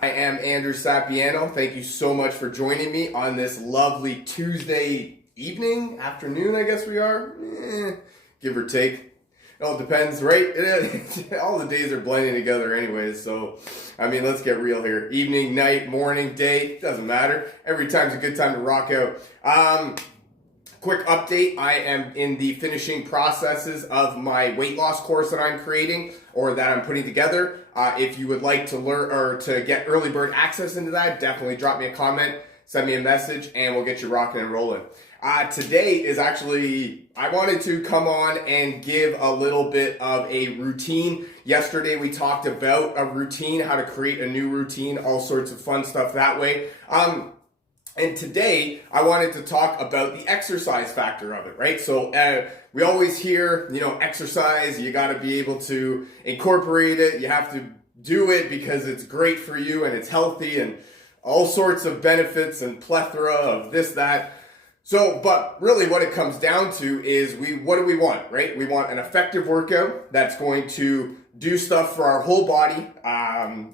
I am Andrew Sapiano. Thank you so much for joining me on this lovely Tuesday evening, afternoon, I guess we are. Give or take. It all depends, right? All the days are blending together anyways, so, I mean, let's get real here. Evening, night, morning, day, doesn't matter. Every time's a good time to rock out. Quick update, I am in the finishing processes of my weight loss course that I'm creating or that I'm putting together. If you would like to learn or to get early bird access into that, definitely drop me a comment, send me a message, and we'll get you rocking and rolling. Today is actually, I wanted to come on and give a little bit of a routine. Yesterday we talked about a routine, how to create a new routine, all sorts of fun stuff that way. And today, I wanted to talk about the exercise factor of it, right? So we always hear, exercise, you got to be able to incorporate it. You have to do it because it's great for you and it's healthy and all sorts of benefits and plethora of this, that. So, but really what it comes down to is what do we want, right? We want an effective workout that's going to do stuff for our whole body,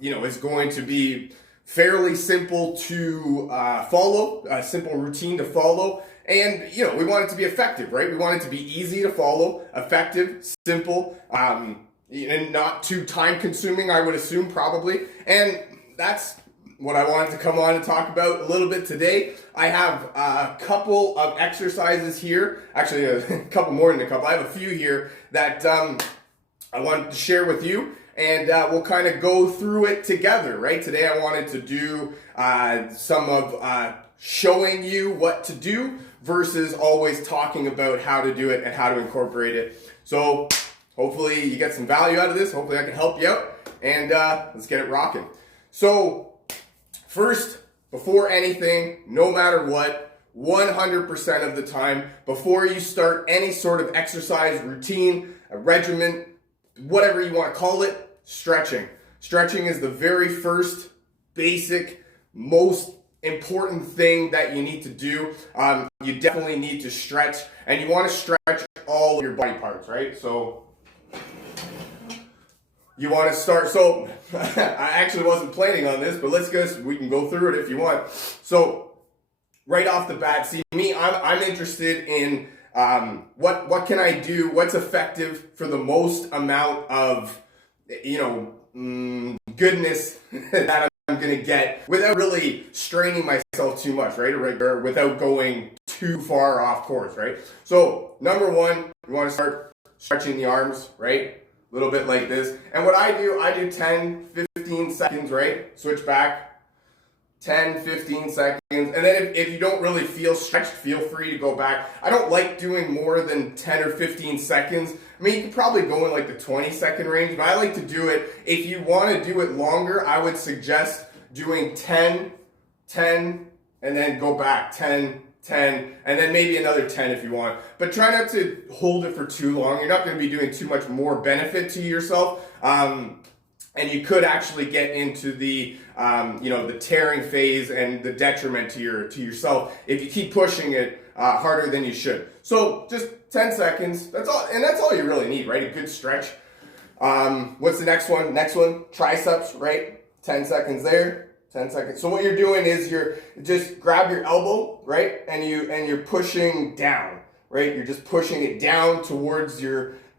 is going to be fairly simple to follow, a simple routine to follow. And, we want it to be effective, right? We want it to be easy to follow, effective, simple, and not too time consuming, I would assume, probably. And that's what I wanted to come on and talk about a little bit today. I have a couple of exercises here, actually a couple more than a couple. I have a few here that I wanted to share with you. And we'll kind of go through it together, right? Today I wanted to do some of showing you what to do versus always talking about how to do it and how to incorporate it. So hopefully you get some value out of this. Hopefully I can help you out. And let's get it rocking. So first, before anything, no matter what, 100% of the time, before you start any sort of exercise routine, a regimen, whatever you want to call it, stretching. Stretching is the very first basic, most important thing that you need to do. You definitely need to stretch, and you want to stretch all of your body parts, right? So you want to start, so I actually wasn't planning on this, but we can go through it if you want. So right off the bat, see me, I'm interested in what can I do? What's effective for the most amount of, goodness that I'm going to get without really straining myself too much, right? Or without going too far off course, right? So number one, you want to start stretching the arms, right? A little bit like this. And what I do 10, 15 seconds, right? Switch back. 10, 15 seconds, and then if you don't really feel stretched, feel free to go back. I don't like doing more than 10 or 15 seconds. I mean, you could probably go in like the 20-second range, but I like to do it. If you want to do it longer, I would suggest doing 10, 10, and then go back, 10, 10, and then maybe another 10 if you want. But try not to hold it for too long. You're not going to be doing too much more benefit to yourself. And you could actually get into the, the tearing phase and the detriment to yourself if you keep pushing it harder than you should. So just 10 seconds. That's all, and that's all you really need, right? A good stretch. What's the next one? Next one, triceps, right? 10 seconds there. 10 seconds. So what you're doing is you're just grab your elbow, right? And you're pushing down, right? You're just pushing it down towards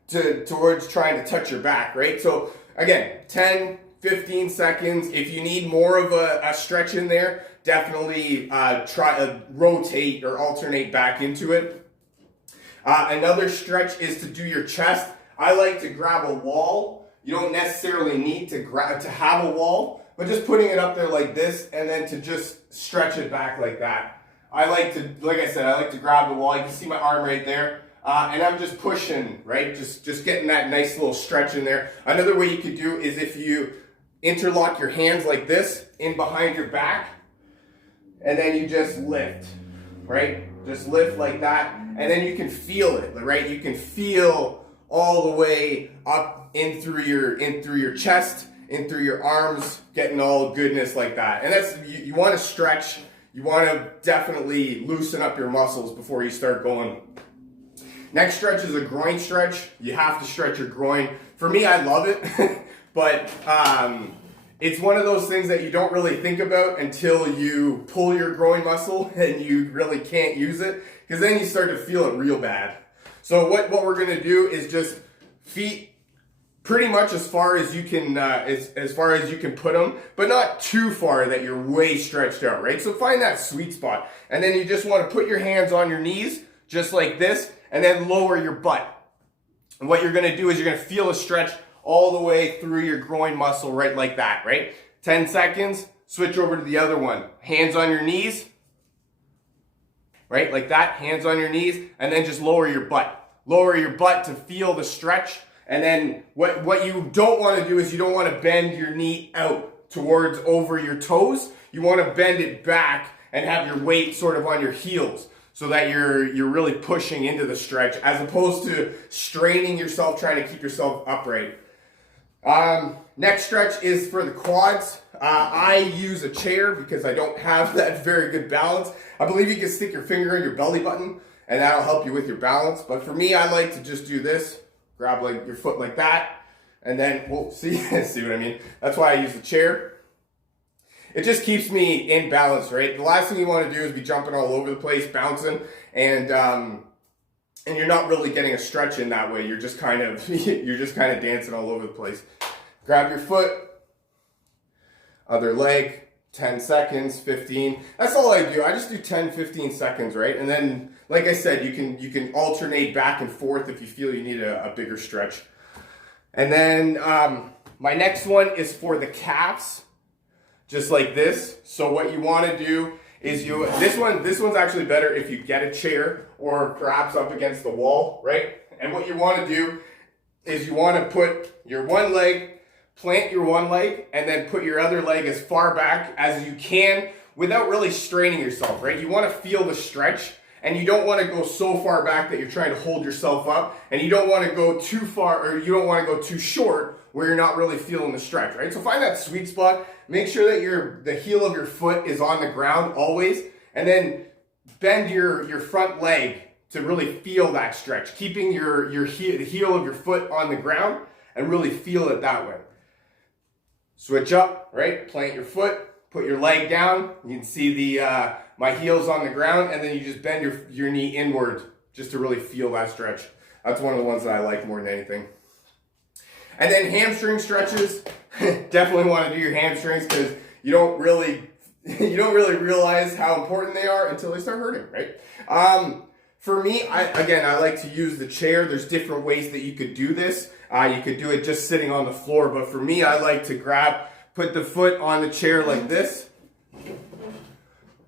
towards trying to touch your back, right? So again, 10, 15 seconds. If you need more of a stretch in there, definitely try to rotate or alternate back into it. Another stretch is to do your chest. I like to grab a wall. You don't necessarily need to have a wall, but just putting it up there like this and then to just stretch it back like that. Like I said, I like to grab the wall. You can see my arm right there. And I'm just pushing, right? Just getting that nice little stretch in there. Another way you could do is if you interlock your hands like this in behind your back, and then you just lift, right? Just lift like that, and then you can feel it, right? You can feel all the way up in through your chest, in through your arms, getting all goodness like that. And that's you want to stretch. You want to definitely loosen up your muscles before you start going. Next stretch is a groin stretch. You have to stretch your groin. For me, I love it, but it's one of those things that you don't really think about until you pull your groin muscle and you really can't use it, because then you start to feel it real bad. So what we're gonna do is just feet pretty much as far as you can, as far as you can put them, but not too far that you're way stretched out, right? So find that sweet spot. And then you just want to put your hands on your knees, just like this, and then lower your butt. And what you're going to do is you're going to feel a stretch all the way through your groin muscle, right like that, right? 10 seconds, switch over to the other one. Hands on your knees, right? Like that, hands on your knees, and then just lower your butt. Lower your butt to feel the stretch. And then what you don't want to do is you don't want to bend your knee out towards over your toes. You want to bend it back and have your weight sort of on your heels so that you're really pushing into the stretch as opposed to straining yourself trying to keep yourself upright. Next stretch is for the quads. I use a chair because I don't have that very good balance. I believe you can stick your finger in your belly button and that'll help you with your balance. But for me, I like to just do this. Grab like your foot like that, and then we'll see what I mean. That's why I use the chair. It just keeps me in balance, right? The last thing you want to do is be jumping all over the place, bouncing, and you're not really getting a stretch in that way. You're just kind of dancing all over the place. Grab your foot, other leg, 10 seconds, 15. That's all I do. I just do 10, 15 seconds, right? And then, like I said, you can alternate back and forth if you feel you need a bigger stretch. And then my next one is for the calves, just like this. So what you want to do is this one's actually better if you get a chair or perhaps up against the wall, right? And what you want to do is you want to put your one leg, plant your one leg, and then put your other leg as far back as you can without really straining yourself, right? You want to feel the stretch, and you don't want to go so far back that you're trying to hold yourself up, and you don't want to go too far, or you don't want to go too short where you're not really feeling the stretch, right? So find that sweet spot. Make sure that the heel of your foot is on the ground always, and then bend your front leg to really feel that stretch, keeping the heel of your foot on the ground and really feel it that way. Switch up, right? Plant your foot, put your leg down. You can see my heel's on the ground, and then you just bend your knee inward just to really feel that stretch. That's one of the ones that I like more than anything. And then hamstring stretches. Definitely want to do your hamstrings because you don't really realize how important they are until they start hurting, right? For me, I like to use the chair. There's different ways that you could do this. You could do it just sitting on the floor, but for me, I like to put the foot on the chair like this,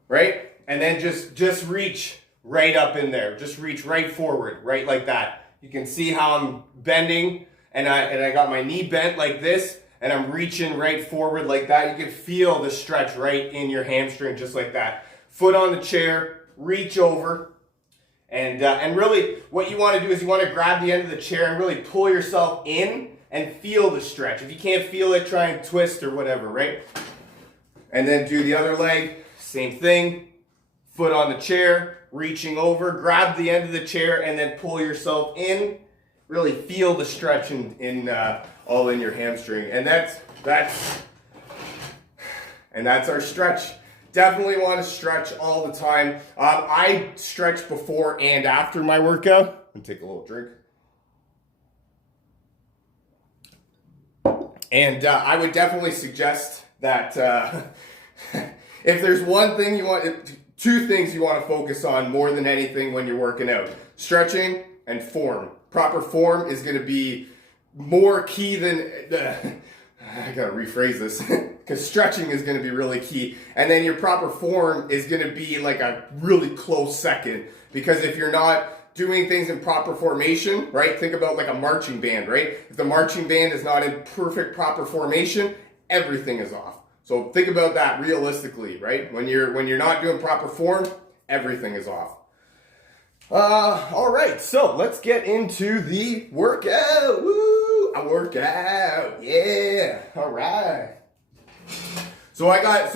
right? And then just reach right up in there. Just reach right forward, right like that. You can see how I'm bending, and I got my knee bent like this, and I'm reaching right forward like that. You can feel the stretch right in your hamstring just like that. Foot on the chair, reach over. And really, what you want to do is you want to grab the end of the chair and really pull yourself in and feel the stretch. If you can't feel it, try and twist or whatever, right? And then do the other leg, same thing. Foot on the chair, reaching over, grab the end of the chair, and then pull yourself in. Really feel the stretch all in your hamstring, and that's our stretch. Definitely want to stretch all the time. I stretch before and after my workout. Let me take a little drink. And I would definitely suggest that if there's two things you want to focus on more than anything when you're working out: stretching and form. Proper form is going to be more key than... I gotta rephrase this because stretching is going to be really key, and then your proper form is going to be like a really close second, because if you're not doing things in proper formation, right? Think about like a marching band, right? If the marching band is not in perfect proper formation, everything is off. So think about that realistically, right? When you're not doing proper form, everything is off. All right, so let's get into the workout. Woo! A workout, yeah. All right. So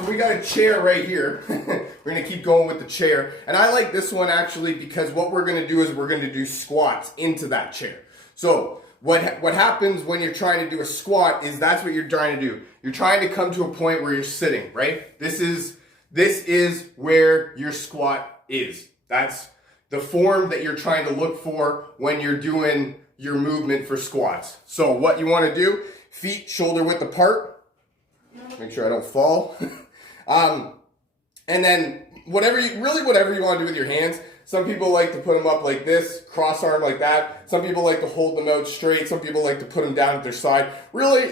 we got a chair right here. We're gonna keep going with the chair, and I like this one actually because what we're gonna do is we're gonna do squats into that chair. So what happens when you're trying to do a squat is that's what you're trying to do. You're trying to come to a point where you're sitting, right? This is where your squat is. That's the form that you're trying to look for when you're doing your movement for squats. So what you want to do, feet shoulder width apart. Make sure I don't fall. And then whatever you want to do with your hands. Some people like to put them up like this, cross arm like that. Some people like to hold them out straight. Some people like to put them down at their side. Really,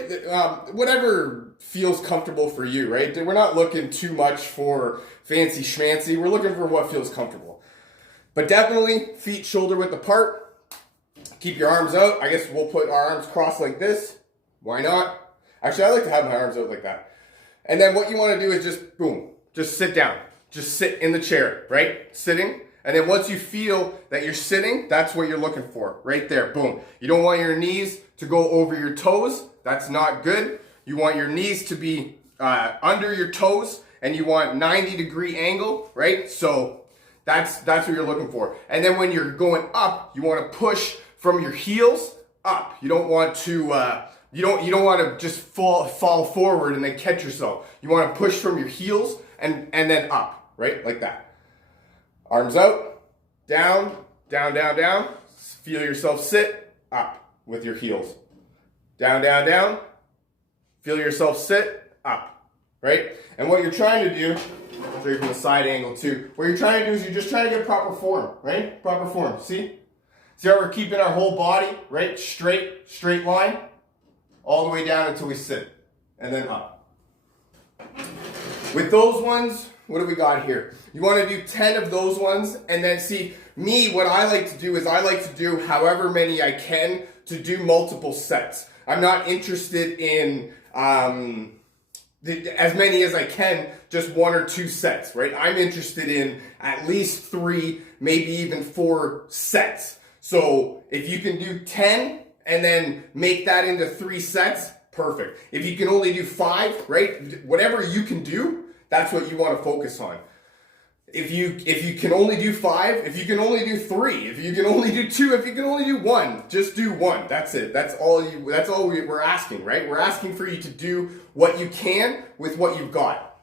whatever feels comfortable for you, right? We're not looking too much for fancy schmancy. We're looking for what feels comfortable. But definitely feet shoulder width apart. Keep your arms out. I guess we'll put our arms crossed like this. Why not? Actually, I like to have my arms out like that. And then what you want to do is just, boom, just sit down. Just sit in the chair, right? Sitting. And then once you feel that you're sitting, that's what you're looking for, right there, boom. You don't want your knees to go over your toes. That's not good. You want your knees to be under your toes, and you want 90-degree angle, right? So that's what you're looking for. And then when you're going up, you want to push from your heels up. You don't want to you don't want to just fall forward and then catch yourself. You want to push from your heels and then up, right? Like that. Arms out, down, down, down, down. Feel yourself sit, up with your heels. Down, down, down. Feel yourself sit, up, right? And what you're trying to do, I'll show you from the side angle too. What you're trying to do is you're just trying to get proper form, right? Proper form, see? See how we're keeping our whole body, right? Straight line, all the way down until we sit, and then up. With those ones, what do we got here? You want to do 10 of those ones, and then see, me, what I like to do is I like to do however many I can to do multiple sets. I'm not interested in as many as I can, just 1 or 2 sets, right? I'm interested in at least 3, maybe even 4 sets. So if you can do 10 and then make that into 3 sets, perfect. If you can only do 5, right? Whatever you can do, that's what you want to focus on. If you can only do 5, if you can only do 3, if you can only do 2, if you can only do 1, just do 1. That's it. That's all we're asking, right? We're asking for you to do what you can with what you've got.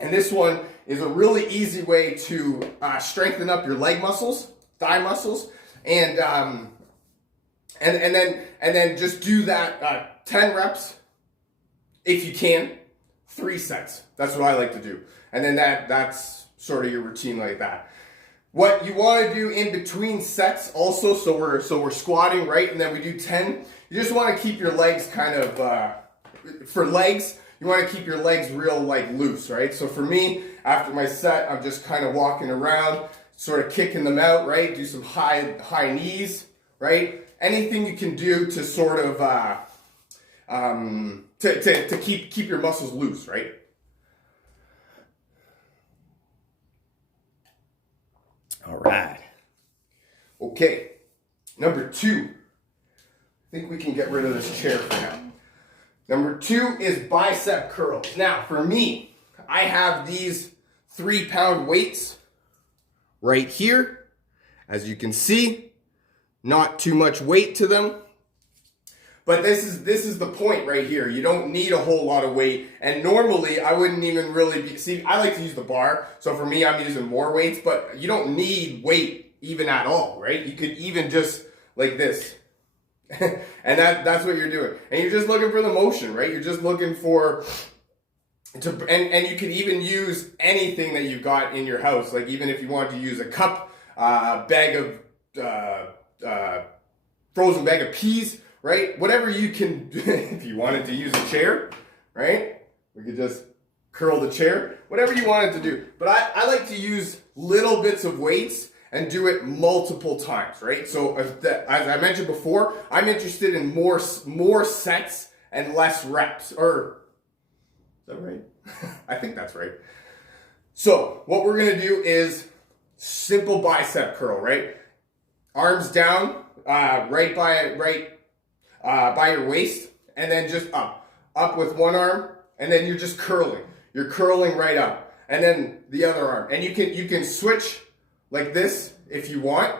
And this one is a really easy way to strengthen up your leg muscles, thigh muscles, and then just do that 10 reps if you can. 3 sets. That's what I like to do. And then that's sort of your routine like that. What you want to do in between sets also, so we're squatting, right? And then we do 10. You just want to keep your legs kind of, for legs, you want to keep your legs real like loose, right? So for me, after my set, I'm just kind of walking around, sort of kicking them out, right? Do some high knees, right? Anything you can do to sort of, to keep your muscles loose, right? All right. Okay. Number 2. I think we can get rid of this chair for now. Number 2 is bicep curls. Now, for me, I have these 3-pound weights right here. As you can see, not too much weight to them. But this is the point right here. You don't need a whole lot of weight. And normally, I wouldn't even really be... See, I like to use the bar. So for me, I'm using more weights. But you don't need weight even at all, right? You could even just like this. And that's what you're doing. And you're just looking for the motion, right? You're just looking for... And you can even use anything that you've got in your house. Like even if you want to use a cup, bag of... frozen bag of peas... Right? Whatever you can do. If you wanted to use a chair, right? We could just curl the chair. Whatever you wanted to do. But I like to use little bits of weights and do it multiple times, right? So as I mentioned before, I'm interested in more sets and less reps. Or, is that right? I think that's right. So what we're going to do is simple bicep curl, right? Arms down, right by your waist, and then just up with one arm, and then you're just curling. You're curling right up, and then the other arm. And you can switch like this if you want,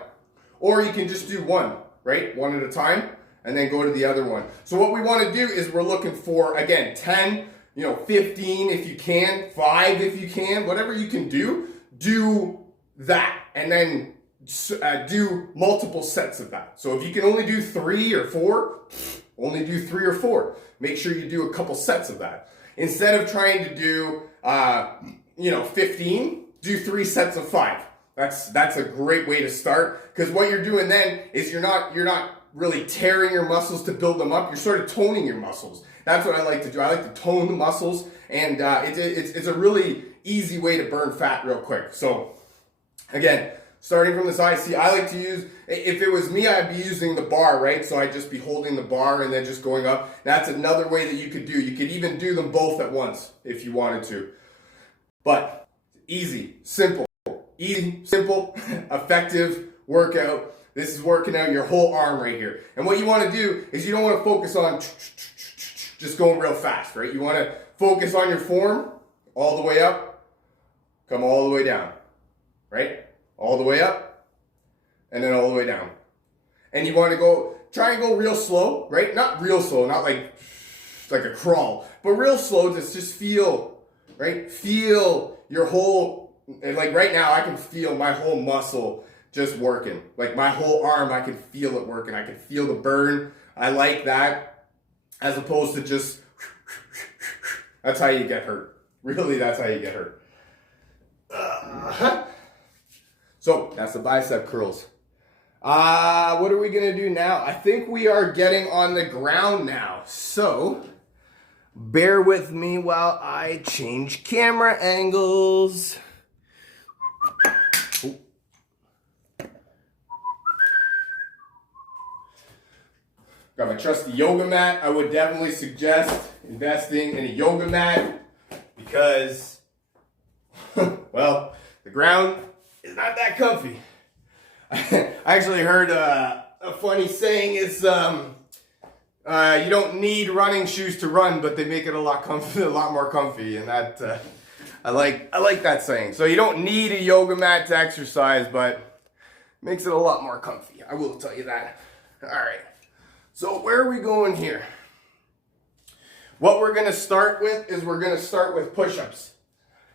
or you can just do one, right? One at a time, and then go to the other one. So what we want to do is we're looking for, again, 10, 15 if you can, 5 if you can, whatever you can do that. And then do multiple sets of that. So if you can only do 3 or 4, only do 3 or 4. Make sure you do a couple sets of that. Instead of trying to do, 15, do 3 sets of 5. That's a great way to start, because what you're doing then is you're not really tearing your muscles to build them up. You're sort of toning your muscles. That's what I like to do. I like to tone the muscles, and it's a really easy way to burn fat real quick. So again, starting from the side, see, I like to use, if it was me, I'd be using the bar, right? So I'd just be holding the bar and then just going up. That's another way that you could do. You could even do them both at once if you wanted to. But easy, simple, effective workout. This is working out your whole arm right here. And what you want to do is you don't want to focus on just going real fast, right? You want to focus on your form all the way up, come all the way down, right? All the way up, and then all the way down. And you want to try and go real slow, right? Not real slow, not like a crawl, but real slow. Just feel, right? Feel your whole, like right now I can feel my whole muscle just working. Like my whole arm, I can feel it working. I can feel the burn. I like that, as opposed to just, that's how you get hurt. Really, that's how you get hurt. So that's the bicep curls. What are we gonna do now? I think we are getting on the ground now. So bear with me while I change camera angles. Ooh. Got my trusty yoga mat. I would definitely suggest investing in a yoga mat because, well, the ground is not that comfy. I actually heard a funny saying is you don't need running shoes to run, but they make it a lot more comfy, and that I like that saying. So you don't need a yoga mat to exercise, but it makes it a lot more comfy. I will tell you that. All right. So where are we going here? What we're going to start with is we're going to start with push-ups,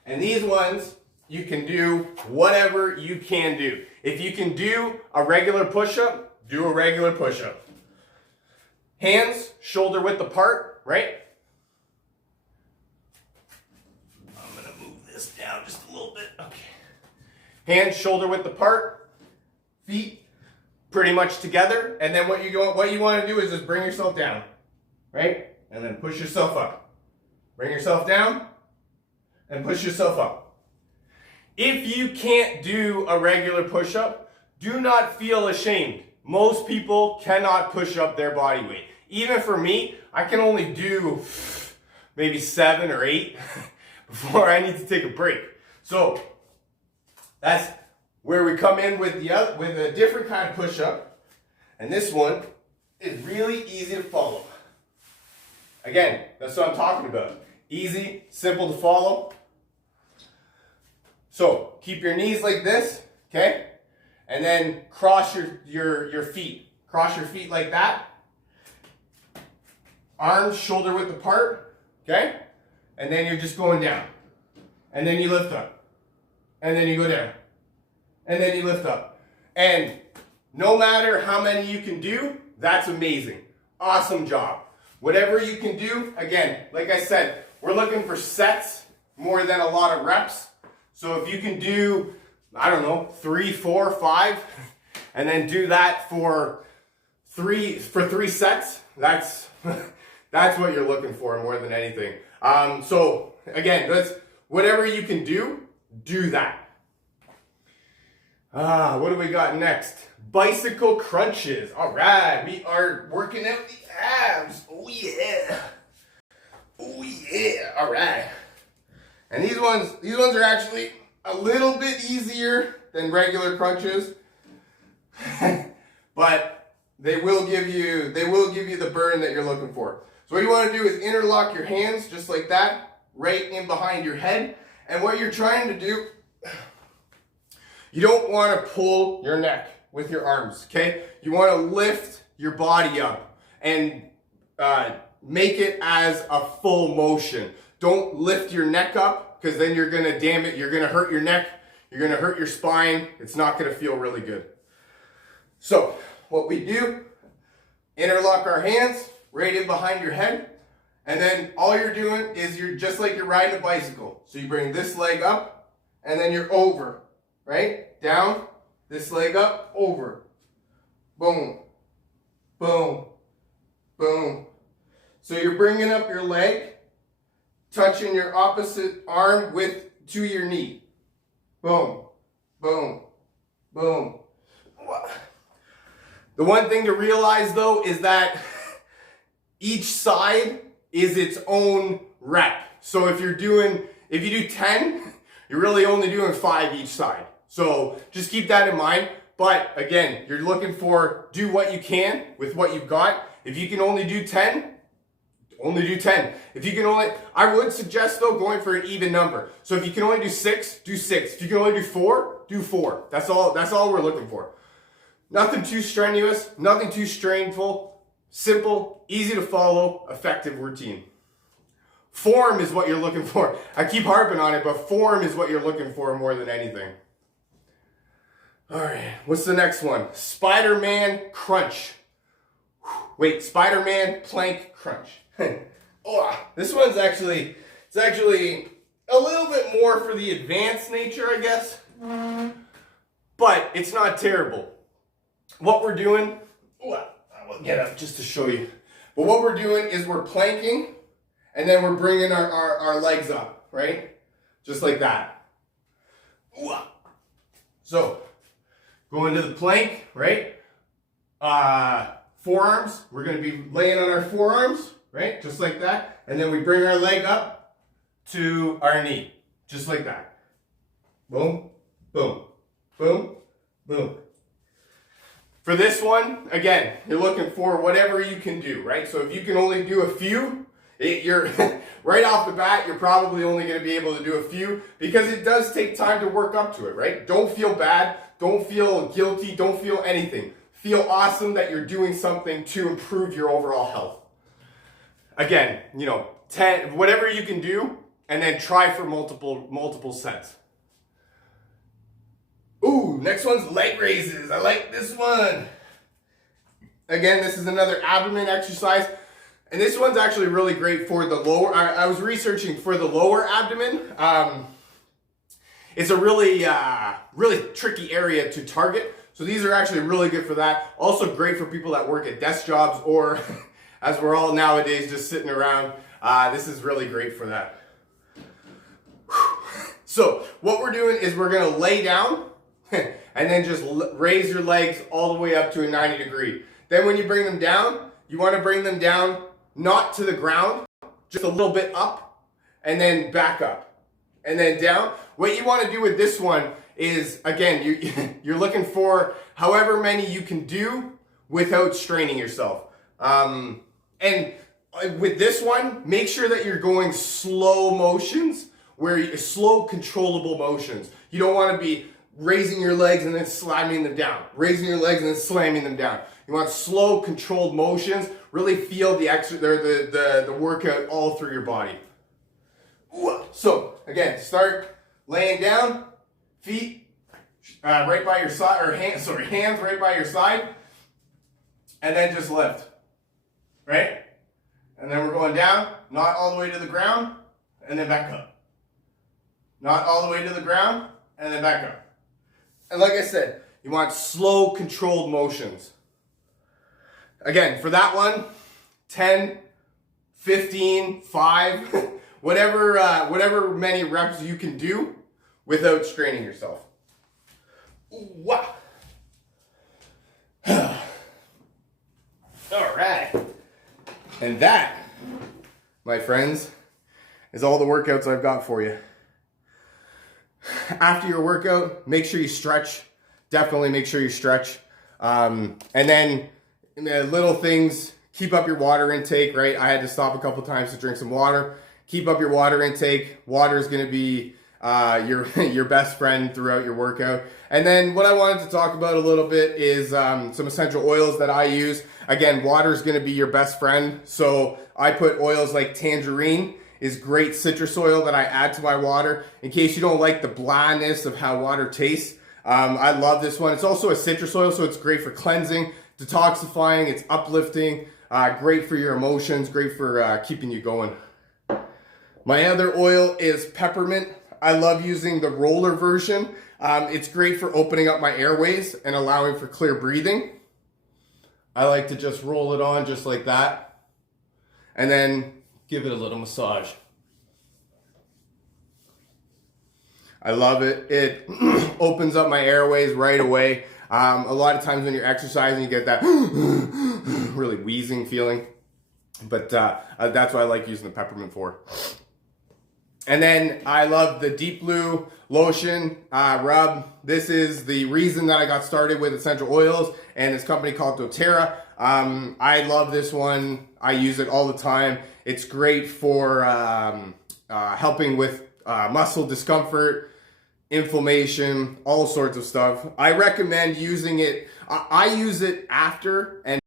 and these ones, you can do whatever you can do. If you can do a regular push-up, do a regular push-up. Hands shoulder width apart, right? I'm gonna move this down just a little bit. Okay. Hands shoulder width apart, feet pretty much together, and then what you want to do is just bring yourself down, right? And then push yourself up. Bring yourself down and push yourself up. If you can't do a regular push-up, do not feel ashamed. Most people cannot push up their body weight. Even for me, I can only do maybe 7 or 8 before I need to take a break. So that's where we come in with a different kind of push-up. And this one is really easy to follow. Again, that's what I'm talking about. Easy, simple to follow. So keep your knees like this, okay? And then cross your feet. Cross your feet like that. Arms shoulder width apart, okay? And then you're just going down. And then you lift up. And then you go down. And then you lift up. And no matter how many you can do, that's amazing. Awesome job. Whatever you can do, again, like I said, we're looking for sets more than a lot of reps. So if you can do, I don't know, 3, 4, 5, and then do that for three sets, that's what you're looking for more than anything. So again, whatever you can do that. What do we got next? Bicycle crunches. All right, we are working out the abs. Oh yeah. Oh yeah. All right. And these ones are actually a little bit easier than regular crunches, but they will give you the burn that you're looking for. So what you want to do is interlock your hands just like that, right in behind your head. And what you're trying to do, you don't want to pull your neck with your arms, okay? You want to lift your body up. and make it as a full motion. Don't lift your neck up, because then you're gonna you're gonna hurt your neck, you're gonna hurt your spine. It's not gonna feel really good. So what we do, interlock our hands right in behind your head, and then all you're doing is you're just like you're riding a bicycle. So you bring this leg up, and then you're over, right? Down, this leg up, over. Boom, boom, boom. So you're bringing up your leg, touching your opposite arm to your knee. Boom, boom, boom. The one thing to realize though is that each side is its own rep. So if you do 10, you're really only doing 5 each side. So just keep that in mind. But again, you're looking for do what you can with what you've got. If you can only do 10, only do 10. I would suggest though going for an even number. So if you can only do 6, do 6. If you can only do 4, do 4. That's all we're looking for. Nothing too strenuous, nothing too strainful, simple, easy to follow, effective routine. Form is what you're looking for. I keep harping on it, but form is what you're looking for more than anything. All right, what's the next one? Spider-Man crunch. Wait, Spider-Man plank crunch. This one's actually a little bit more for the advanced nature, I guess. But it's not terrible. What we're doing, I will get up just to show you. But what we're doing is we're planking, and then we're bringing our legs up, right? Just like that. So, go into the plank, right? Forearms, we're going to be laying on our forearms, right? Just like that. And then we bring our leg up to our knee, just like that. Boom, boom, boom, boom. For this one, again, you're looking for whatever you can do, right? So if you can only do a few, you're right off the bat, you're probably only going to be able to do a few, because it does take time to work up to it, right? Don't feel bad. Don't feel guilty. Don't feel anything. Feel awesome that you're doing something to improve your overall health. Again, 10, whatever you can do, and then try for multiple sets. Ooh, next one's leg raises. I like this one. Again, this is another abdomen exercise. And this one's actually really great for the lower. I was researching for the lower abdomen. It's a really tricky area to target. So these are actually really good for that. Also great for people that work at desk jobs, or as we're all nowadays just sitting around. This is really great for that. So what we're doing is we're going to lay down and then just raise your legs all the way up to a 90 degree. Then when you bring them down, you want to bring them down not to the ground, just a little bit up, and then back up, and then down. What you want to do with this one is, again, you're looking for however many you can do without straining yourself. And with this one, make sure that you're going slow motions, slow controllable motions. You don't want to be raising your legs and then slamming them down. Raising your legs and then slamming them down. You want slow, controlled motions. Really feel the workout all through your body. So, again, start laying down, feet right by your side, or hands right by your side, and then just lift, right? And then we're going down, not all the way to the ground, and then back up. Not all the way to the ground, and then back up. And like I said, you want slow, controlled motions. Again, for that one, 10, 15, 5, whatever many reps you can do without straining yourself. Wow. All right. And that, my friends, is all the workouts I've got for you. After your workout, make sure you stretch. Definitely make sure you stretch. And then little things, keep up your water intake, right? I had to stop a couple times to drink some water. Keep up your water intake. Water is going to be your best friend throughout your workout. And then what I wanted to talk about a little bit is some essential oils that I use. Again, water is going to be your best friend. So I put oils like tangerine is great citrus oil that I add to my water. In case you don't like the blandness of how water tastes, I love this one. It's also a citrus oil, so it's great for cleansing, detoxifying, it's uplifting, great for your emotions, great for keeping you going. My other oil is peppermint. I love using the roller version. It's great for opening up my airways and allowing for clear breathing. I like to just roll it on just like that and then give it a little massage. I love it. It opens up my airways right away. A lot of times when you're exercising, you get that really wheezing feeling. But that's what I like using the peppermint for. And then I love the Deep Blue lotion rub. This is the reason that I got started with essential oils and this company called doTERRA. I love this one. I use it all the time. It's great for helping with muscle discomfort, inflammation, all sorts of stuff. I recommend using it. I use it after and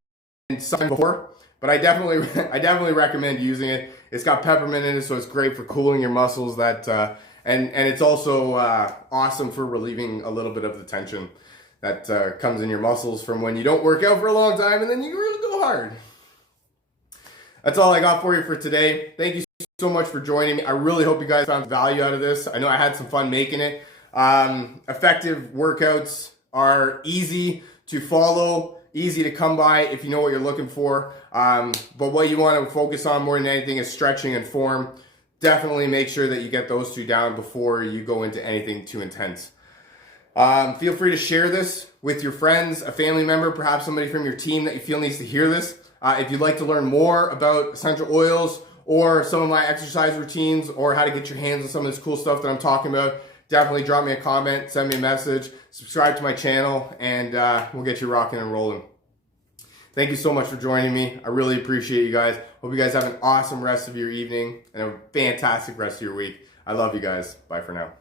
some before, but I definitely recommend using it. It's got peppermint in it, so it's great for cooling your muscles. And it's also awesome for relieving a little bit of the tension that comes in your muscles from when you don't work out for a long time and then you really go hard. That's all I got for you for today. Thank you so much for joining me. I really hope you guys found value out of this. I know I had some fun making it. Effective workouts are easy to follow, easy to come by if you know what you're looking for. But what you want to focus on more than anything is stretching and form. Definitely make sure that you get those two down before you go into anything too intense. Feel free to share this with your friends, a family member, perhaps somebody from your team that you feel needs to hear this. If you'd like to learn more about essential oils or some of my exercise routines or how to get your hands on some of this cool stuff that I'm talking about, definitely drop me a comment, send me a message, subscribe to my channel, and we'll get you rocking and rolling. Thank you so much for joining me. I really appreciate you guys. Hope you guys have an awesome rest of your evening and a fantastic rest of your week. I love you guys. Bye for now.